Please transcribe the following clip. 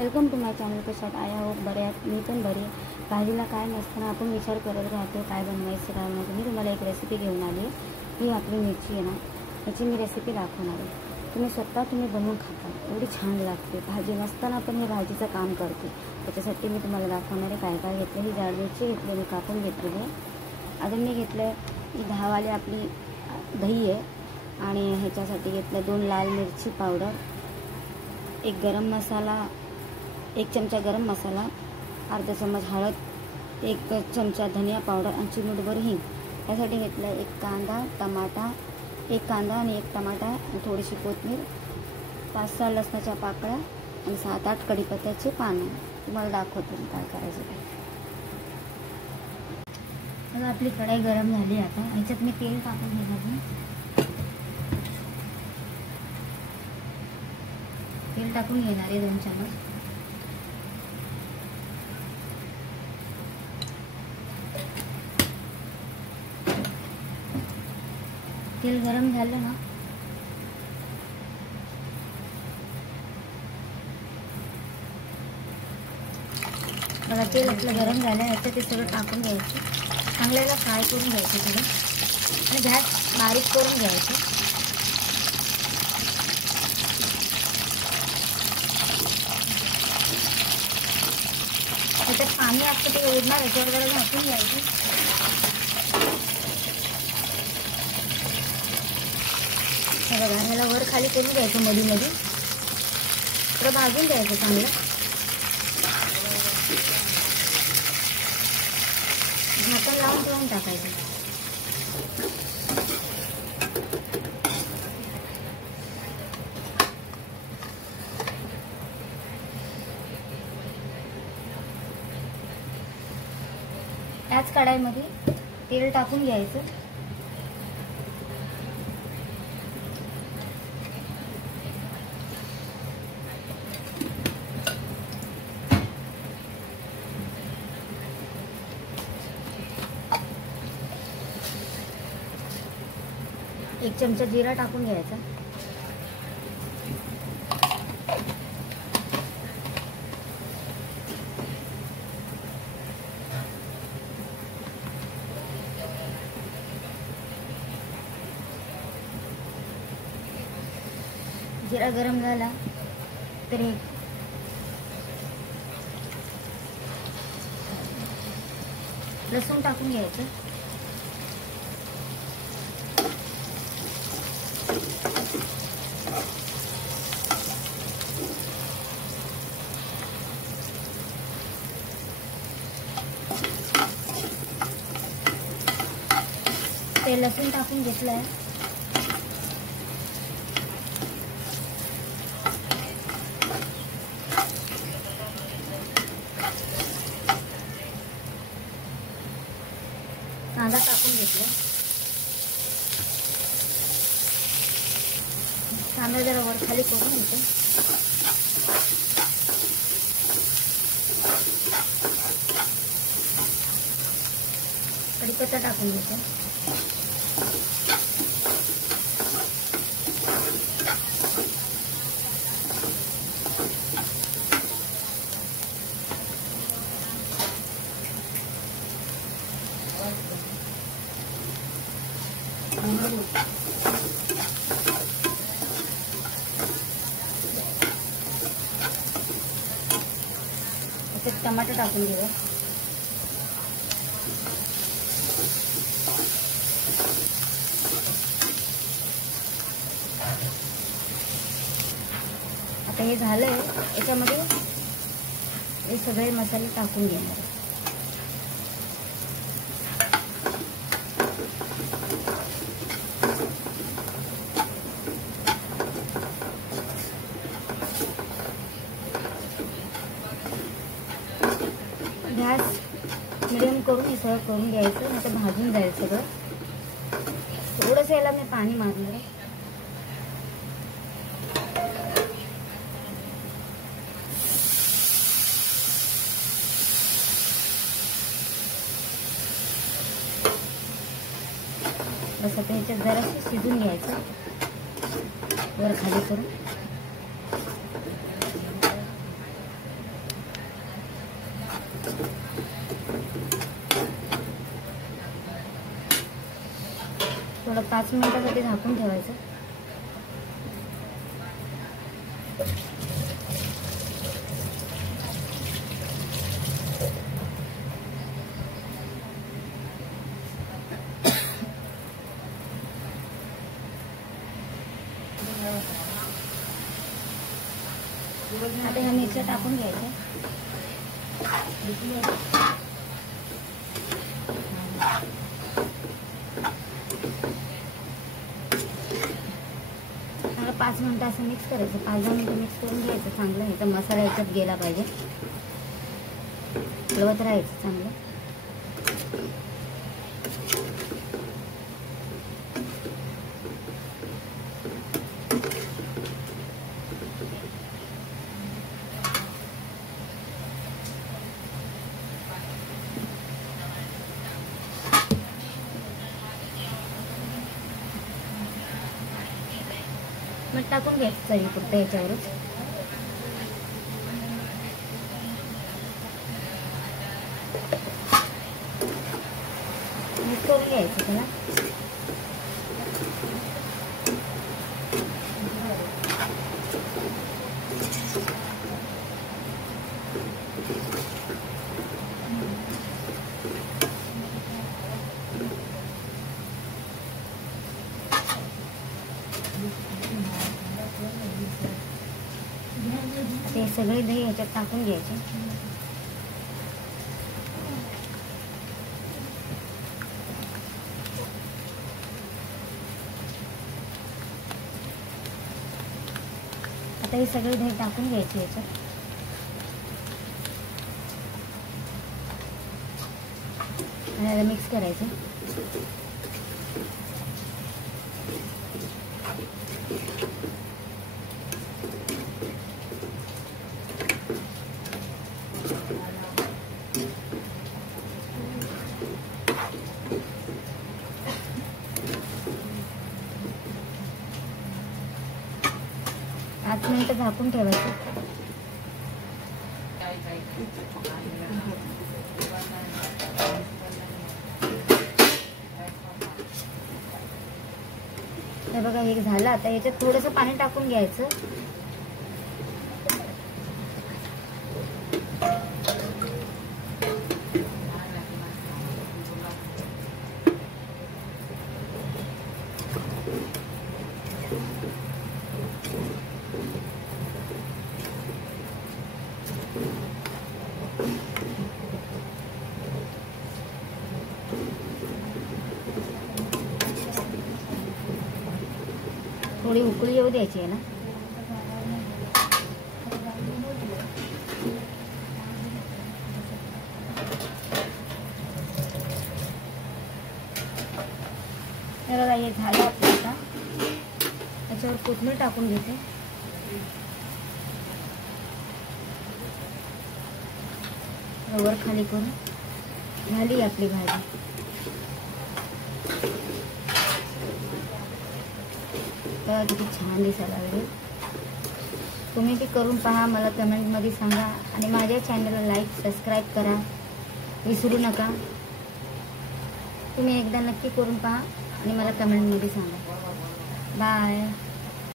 Welcome to my channel. कशात आया हो? बरे आहात? मी पण बरी आहे. भाजीला काय नसताना आपण विचार करत राहतो काय बनवायचं काय बनवायचं. मी तुम्हाला एक रेसिपी घेऊन आली आहे. ही आपली मिरची आहे ना, याची मी रेसिपी दाखवणार आहे. तुम्ही बनवून खाता, एवढी छान लागते. भाजी नसताना पण हे भाजीचं काम करते. त्याच्यासाठी मी तुम्हाला दाखवणार आहे काय काय घेतलं. ही जाड मिरची घेतली, मी कापून घेतलेली आहे. अजून मी घेतलं ही 10 वाली आपली दही आहे. आणि ह्याच्यासाठी घेतलं 2 लाल मिरची पावडर, 1 गरम मसाला, 1 चमचा गरम मसाला, अर्धा चमच हळद, 1 चमचा धनिया पावडर आणि चिमूटभर हिंग. यासाठी घेतलं 1 कांदा, टमाटा, 1 कांदा आणि 1 टमाटा आणि थोडीशी कोथिंबीर, 5-6 लसणाच्या पाकळ्या आणि 7-8 कढीपत्त्याचे पानं. तुम्हाला दाखवते मी काय करायचं ते. आता आपली कढई गरम झाली. आता ह्याच्यात मी तेल टाकून घेणार. तेल टाकून घेणार आहे 2 चमच. तेल गरम झालं ना, बघा तेल आपलं गरम झालं. याचं ते सगळं टाकून घ्यायचं. चांगल्याला फ्राय करून घ्यायचं थोडं आणि गॅस बारीक करून घ्यायचं. त्याच्यात पाणी असतं ते ओढणार, याच्यावर जरा झाकून घ्यायचं. बघा ह्याला वर खाली करून घ्यायचं, मध्ये मध्ये थोडं भाजून घ्यायचं चांगलं. झाकण लावून ठेवून टाकायचं. त्याच कढाईमध्ये तेल टाकून घ्यायचं. एक चमचा जिरा टाकून घ्यायचा. जिरा गरम झाला तर लसूण टाकून घ्यायचं. ते लसूण टाकून घेतलंय. कांदा टाकून घेतला. कांदा जरा वर खाली करून घेतो. कढीपत्ता टाकून घेतो. टमाटर टाकून घेऊ. आता हे झालंय. याच्यामध्ये हे सगळे मसाले टाकून घेणार. गॅस मिडियम करून हे सगळं करून घ्यायचं. नाही तर भाजून जाईल सगळं. थोडंसं याला मी पाणी मारणार आहे. बस आता ह्याच्यात जरासं शिजून घ्यायचं वर खाली करून. थोडं 5 मिनिटासाठी झाकून ठेवायचं. आता ह्या मिरच्या टाकून घ्यायच्या. चांगलं 5 मिनिटं असं मिक्स करायचं. 5-10 मिनिटं मिक्स करून घ्यायचं चांगलं. ह्याचा मसाला याच्यात गेला पाहिजे. हलवत राहायचं चांगलं. मग टाकून घ्यायचं चवीपुरतं याच्यावरच. मिक्स करून घ्यायचं त्याला. ते सगळे दही ह्याच्यात टाकून घ्यायचे. आता हे सगळे दही टाकून घ्यायचे ह्याच्यात. आणि याला मिक्स करायचं. पाच मिनिटं झाकून ठेवायचं. हे बघा हे झालं. आता याच्यात थोडंसं पाणी टाकून घ्यायचं. थोडी उकळी येऊ द्यायची आहे ना. बघा हे झालं आपलं. आता त्याच्यावर कोथिंबीर टाकून घेते. वर खाली करून झाली आपली भाजी. बघा किती छान दिसायला लागली. तुम्ही ती करून पहा, मला कमेंटमध्ये सांगा. आणि माझ्या चॅनलला लाईक सबस्क्राईब करा विसरू नका. तुम्ही एकदा नक्की करून पहा आणि मला कमेंटमध्ये सांगा. बाय.